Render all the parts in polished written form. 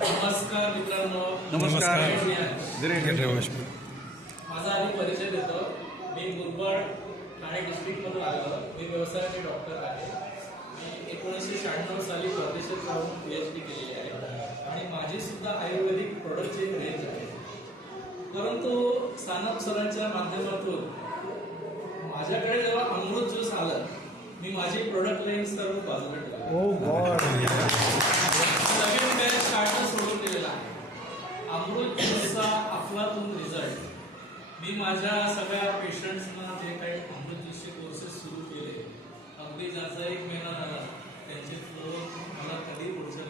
नमस्कार मित्रांनो. नमस्कार. माझा आधी परिचय देतो. मी मुरबाड ठाणे डिस्ट्रिक्टमधून आलो. मी व्यवसायाचे डॉक्टर आहे. मी 1996 साली परदेशात राहून PhD केलेली आहे आणि माझी सुद्धा आयुर्वेदिक प्रोडक्टची रेंज आहे. परंतु सानप सरांच्या माध्यमातून माझ्याकडे जेव्हा अमृत ज्यूस आलं, मी माझी प्रोडक्ट रेंज सर्व बाजूला ठेवली. नवीन बॅच काढणं सोडून दिलेला आहे. अमृत ज्यूसचा अफलातून रिझल्ट मी माझ्या सगळ्या पेशंट्सना जे काही अमृत ज्यूसचे कोर्सेस सुरू केले, अगदी ज्याचा 1 महिना झाला, त्यांचे फ्लो मला कधी पुढच्या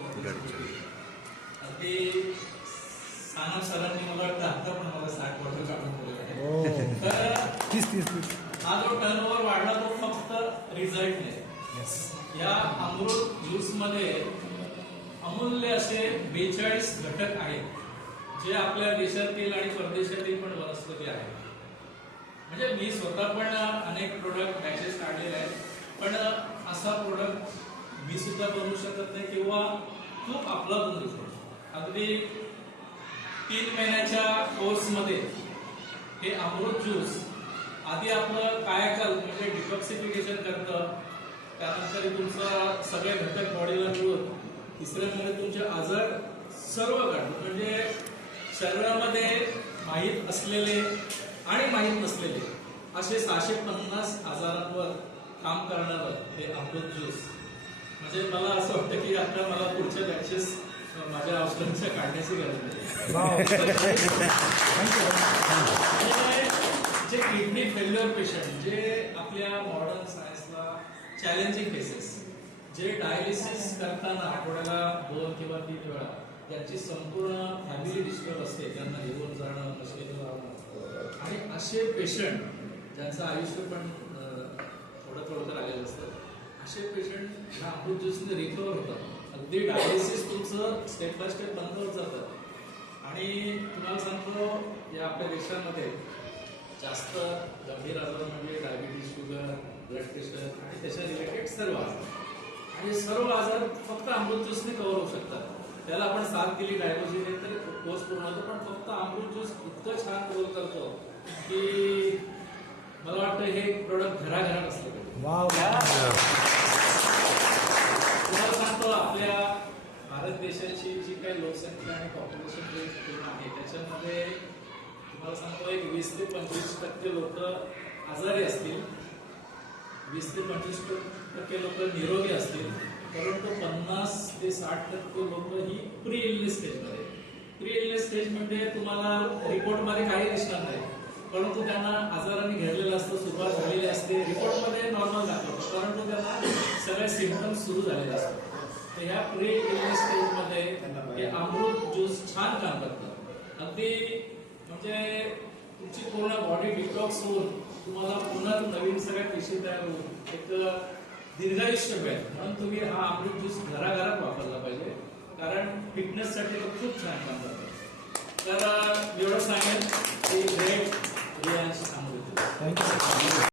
अगदी सानप सरांनी मला वाटतं आता पण मला 60 बॉटल काढून ठेवले आहे. तर हा जो टर्नओव्हर वाढला तो फक्त रिझल्टने. या अमृत ज्यूस मध्ये अमूल्य असे 42 घटक आहेत जे आपल्या देशातील आणि परदेशातील पण वनस्पती आहेत. म्हणजे मी स्वतः पण अनेक प्रोडक्ट बॅचेस काढलेले आहेत, पण असा प्रोडक्ट मी सुद्धा बनवू शकत नाही किंवा खूप आपला बनवू शकतो. अगदी 3 महिन्याच्या कोर्समध्ये हे अमृत ज्यूस आधी आपलं कायाकल्प म्हणजे डिटॉक्सिफिकेशन करतं, त्यानंतर तुमचा सगळे घटक बॉडीला मिळून तिसऱ्या म्हणजे तुमचे आजार सर्व काढतो. म्हणजे शरीरामध्ये माहीत असलेले आणि माहीत नसलेले असे 650 आजारांवर काम करणारं हे अमृत ज्यूस. म्हणजे मला असं वाटतं की आता मला पुढच्या बॅचेस माझ्या औषधांच्या काढण्याची गरज नाही. जे किडनी फेल्युअर पेशंट, जे आपल्या मॉडर्न सायन्सला चॅलेंजिंग केसेस, जे डायलिसिस करताना आठवड्याला 2 किंवा 3 वेळा ज्यांची संपूर्ण फॅमिली डिस्टर्ब असते, त्यांना येऊन जाणं, मशीन लावणं, आणि असे पेशंट ज्यांचं आयुष्य पण थोडं आलेलं असतं, असे पेशंट ह्या अमृत ज्यूसने रिकवर होतात. अगदी डायलिसिस तुमचं स्टेप बाय स्टेप बंद होत जातं. आणि तुम्हाला सांगतो, या आपल्या देशामध्ये जास्त गंभीर आजार म्हणजे डायबिटीज, शुगर, ब्लड प्रेशर आणि त्याच्या रिलेटेड सर्व आजार, आणि सर्व आजार फक्त अमृत ज्यूसने कव्हर होऊ शकतात. त्याला आपण 7 केली डायबोजीने तर कोर्स पूर्ण होतो, पण फक्त अमृत ज्यूस इतकं छान कव्हर करतो की मला वाटतं हे प्रोडक्ट घराघरात असलं पाहिजे. तुम्हाला सांगतो, आपल्या भारत देशाची जी काही लोकसंख्या आणि पॉप्युलेशन रेट आहे, त्याच्यामध्ये तुम्हाला सांगतो एक 20 ते 25% लोक आजारी असतील, 20 ते 25% लोक निरोगी असतील, परंतु 50 ते 60% लोक ही प्री इलनेस स्टेजमध्ये. प्री इलनेस स्टेज म्हणजे तुम्हाला रिपोर्टमध्ये काही दिसणार नाही, परंतु त्यांना आजाराने घेरलेलं असतं, सुरुवात झालेली असते, रिपोर्टमध्ये नॉर्मल दाखवतो, परंतु त्यांना सगळे सिम्पटम्स सुरू झालेले असतात. तर ह्या प्री इलनेस स्टेजमध्ये हे अमृत ज्यूस छान काम करतं. अगदी म्हणजे तुमची पूर्ण बॉडी डिटॉक्स होऊन तुम्हाला पुन्हा नवीन सगळ्या पेशी तयार होऊन एक दीर्घायुष्य मिळेल. म्हणून तुम्ही हा अमृत ज्यूस घराघरात वापरला पाहिजे, कारण फिटनेससाठी तो खूप छान काम करतो. तर एवढं सांगेल की ग्रेट रियांश अमृत. थँक्यू.